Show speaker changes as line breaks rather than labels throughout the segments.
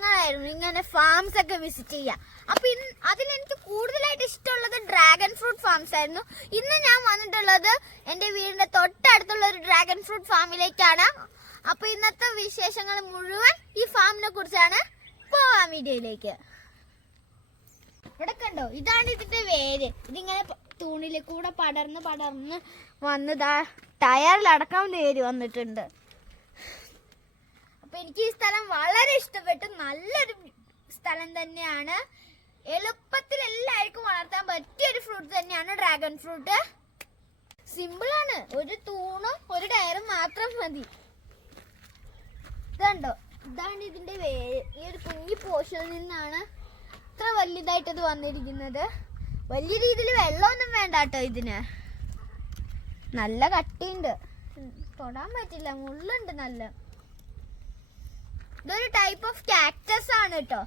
ആഗ്രഹങ്ങളായിരുന്നു ഇങ്ങനെ ഫാംസ് ഒക്കെ വിസിറ്റ് ചെയ്യാം. അപ്പൊ ഇന്ന് അതിലെനിക്ക് കൂടുതലായിട്ട് ഇഷ്ടമുള്ളത് ഡ്രാഗൺ ഫ്രൂട്ട് ഫാംസ് ആയിരുന്നു. ഇന്ന് ഞാൻ വന്നിട്ടുള്ളത് എന്റെ വീടിന്റെ തൊട്ടടുത്തുള്ള ഒരു ഡ്രാഗൺ ഫ്രൂട്ട് ഫാമിലേക്കാണ് അപ്പൊ ഇന്നത്തെ വിശേഷങ്ങൾ മുഴുവൻ ഈ ഫാമിനെ കുറിച്ചാണ് പോവാ വീഡിയോയിലേക്ക്. ഇവിടെ കണ്ടോ? ഇതാണ് ഇതിന്റെ വേര്. ഇതിങ്ങനെ തൂണിൽ കൂടെ പടർന്ന് പടർന്ന് വന്നതാ. ടയറിലടക്കം വേര് വന്നിട്ടുണ്ട്. അപ്പൊ എനിക്ക് ഈ സ്ഥലം വളരെ ഇഷ്ടപ്പെട്ടു. നല്ലൊരു സ്ഥലം തന്നെയാണ്. എളുപ്പത്തിൽ എല്ലാവർക്കും വളർത്താൻ പറ്റിയ ഒരു ഫ്രൂട്ട് തന്നെയാണ് ഡ്രാഗൺ ഫ്രൂട്ട് സിമ്പിൾ ആണ്. ഒരു തൂണും ഒരു ടയറും മാത്രം മതി. ഇതുണ്ടോ? ഇതാണ് ഇതിന്റെ വേര് ഈ ഒരു കുഞ്ഞി പോഷനിൽ നിന്നാണ് ഇത്ര വലുതായിട്ട് ഇത് വന്നിരിക്കുന്നത്. വലിയ രീതിയിൽ വെള്ളമൊന്നും വേണ്ട കേട്ടോ ഇതിന്. നല്ല കട്ടിയുണ്ട്. തൊടാൻ പറ്റില്ല. മുള്ളുണ്ട് നല്ല. ഇതൊരു ടൈപ്പ് ഓഫ് കാക്ടസ് ആണ് കേട്ടോ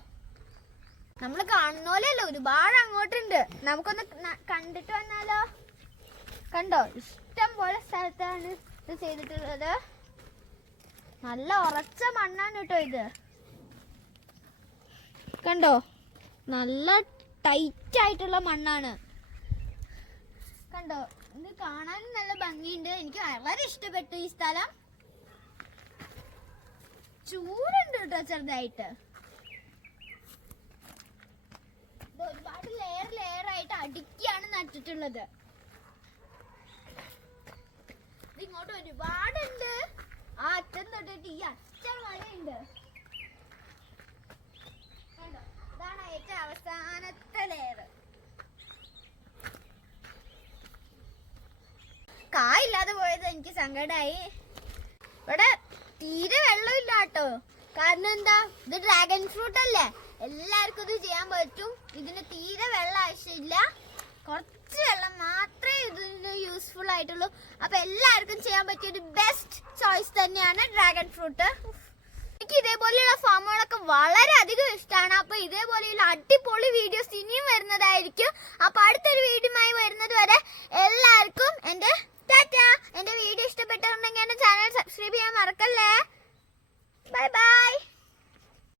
നമ്മൾ കാണുന്ന പോലെയല്ല ഒരുപാട് അങ്ങോട്ടുണ്ട്. നമുക്കൊന്ന് കണ്ടിട്ട് വന്നാലോ? കണ്ടോ? ഇഷ്ടം പോലെ സ്ഥലത്താണ് ഇത് ചെയ്തിട്ടുള്ളത്. നല്ല ഉറച്ച മണ്ണാണ് കേട്ടോ ഇത്. കണ്ടോ? നല്ല ടൈറ്റ് ആയിട്ടുള്ള മണ്ണാണ്. കണ്ടോ? ഇത് കാണാനും നല്ല ഭംഗിയുണ്ട്. എനിക്ക് വളരെ ഇഷ്ടപ്പെട്ടു ഈ സ്ഥലം. ചൂടുണ്ട് കേട്ടോ ചെറുതായിട്ട്. ഒരുപാട് ലെയർ ലെയർ ആയിട്ട് അടുക്കിയാണ് നട്ടിട്ടുള്ളത്. ഇങ്ങോട്ട് ഒരുപാടുണ്ട്. ആ അറ്റം തൊട്ടിട്ട് ഈ വരെയുണ്ട് കണ്ടോ? ഇതാണ് ഏറ്റവും അവസാനത്തെ ലെയർ കായില്ലാതെ പോയത് എനിക്ക് സങ്കടമായി ഇവിടെ കാരണം എന്താ? ഇത് ഡ്രാഗൺ ഫ്രൂട്ട് അല്ലേ? എല്ലാവർക്കും ഇത് ചെയ്യാൻ പറ്റും. ഇതിന് തീരെ വെള്ളം ആവശ്യമില്ല. കുറച്ച് വെള്ളം മാത്രമേ ഇതിന് യൂസ്ഫുൾ ആയിട്ടുള്ളൂ. അപ്പൊ എല്ലാവർക്കും ചെയ്യാൻ പറ്റിയ ഒരു ബെസ്റ്റ് ചോയ്സ് തന്നെയാണ് ഡ്രാഗൺ ഫ്രൂട്ട് എനിക്ക് ഇതേപോലെയുള്ള ഫാമുകളൊക്കെ വളരെ അധികം ഇഷ്ടമാണ്. അപ്പൊ ഇതേപോലെയുള്ള അടിപൊളി വീഡിയോസ് ഇനിയും വരുന്നതായിരിക്കും. അപ്പൊ അടുത്തൊരു വീഡിയോ വരുന്നത് വരെ എല്ലാവർക്കും എന്റെ ടാറ്റാ. എന്റെ വീഡിയോ ഇഷ്ടപ്പെട്ടിട്ടുണ്ടെങ്കിൽ എന്റെ ചാനൽ സബ്സ്ക്രൈബ് ചെയ്യാൻ മറക്കല്ലേ? Bye-bye!